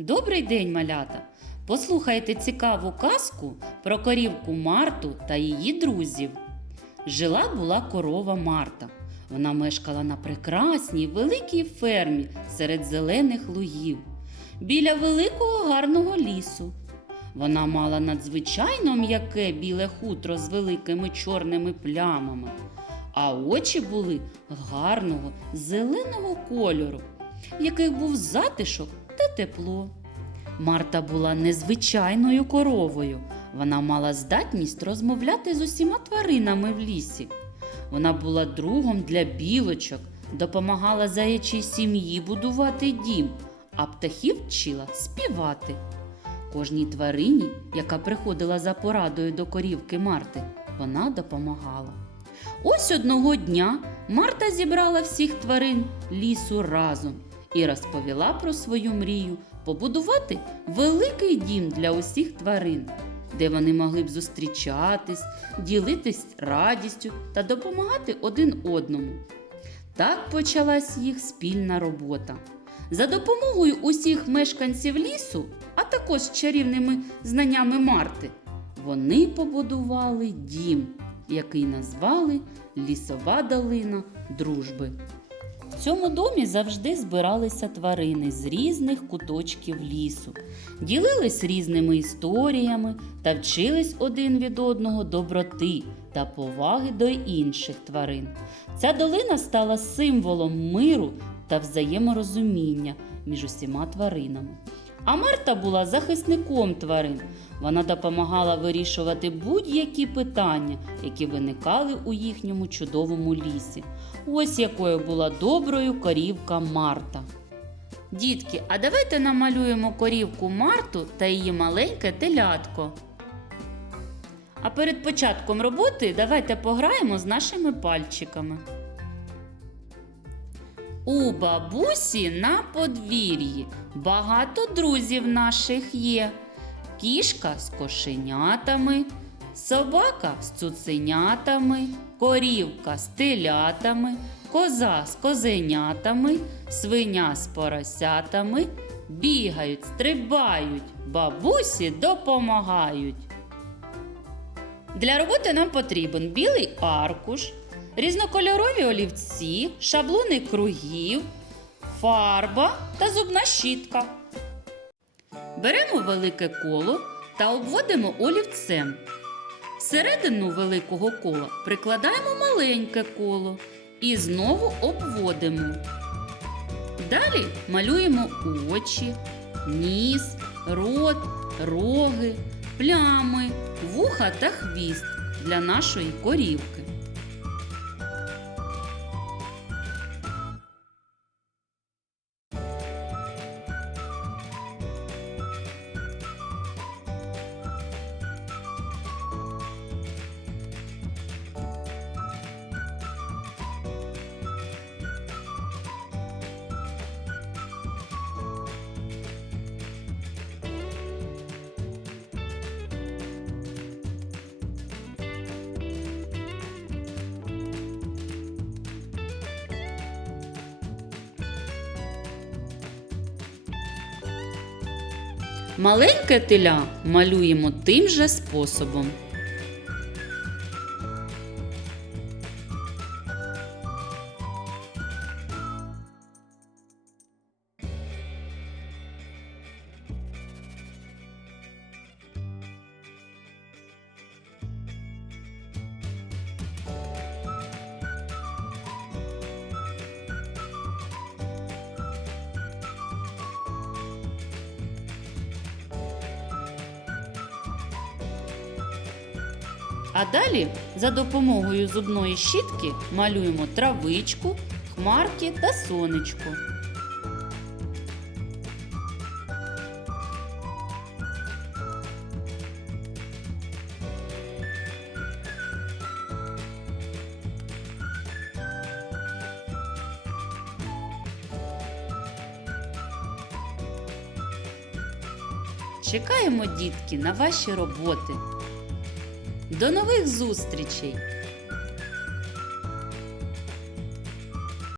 Добрий день, малята! Послухайте цікаву казку про корівку Марту та її друзів. Жила була корова Марта. Вона мешкала на прекрасній великій фермі серед зелених лугів, біля великого гарного лісу. Вона мала надзвичайно м'яке біле хутро з великими чорними плямами, а очі були гарного зеленого кольору, в яких був затишок та тепло. Марта була незвичайною коровою. Вона мала здатність розмовляти з усіма тваринами в лісі. Вона була другом для білочок, допомагала заячій сім'ї будувати дім, а птахів вчила співати. Кожній тварині, яка приходила за порадою до корівки Марти, вона допомагала. Ось одного дня Марта зібрала всіх тварин лісу разом і розповіла про свою мрію побудувати великий дім для усіх тварин, де вони могли б зустрічатись, ділитись радістю та допомагати один одному. Так почалась їх спільна робота. За допомогою усіх мешканців лісу, а також чарівними знаннями Марти, вони побудували дім, який назвали Лісова долина дружби. Цьому домі завжди збиралися тварини з різних куточків лісу, ділились різними історіями та вчились один від одного доброти та поваги до інших тварин. Ця долина стала символом миру та взаєморозуміння між усіма тваринами. А Марта була захисником тварин. Вона допомагала вирішувати будь-які питання, які виникали у їхньому чудовому лісі. Ось якою була доброю корівка Марта. Дітки, а давайте намалюємо корівку Марту та її маленьке телятко. А перед початком роботи давайте пограємо з нашими пальчиками. У бабусі на подвір'ї багато друзів наших є. Кішка з кошенятами, собака з цуценятами, корівка з телятами, коза з козенятами, свиня з поросятами. Бігають, стрибають, бабусі допомагають. Для роботи нам потрібен білий аркуш, різнокольорові олівці, шаблони кругів, фарба та зубна щітка. Беремо велике коло та обводимо олівцем. Всередину великого кола прикладаємо маленьке коло і знову обводимо. Далі малюємо очі, ніс, рот, роги, плями, вуха та хвіст для нашої корівки. Маленьке теля малюємо тим же способом. А далі за допомогою зубної щітки малюємо травичку, хмарки та сонечко. Чекаємо, дітки, на ваші роботи. До нових зустрічей!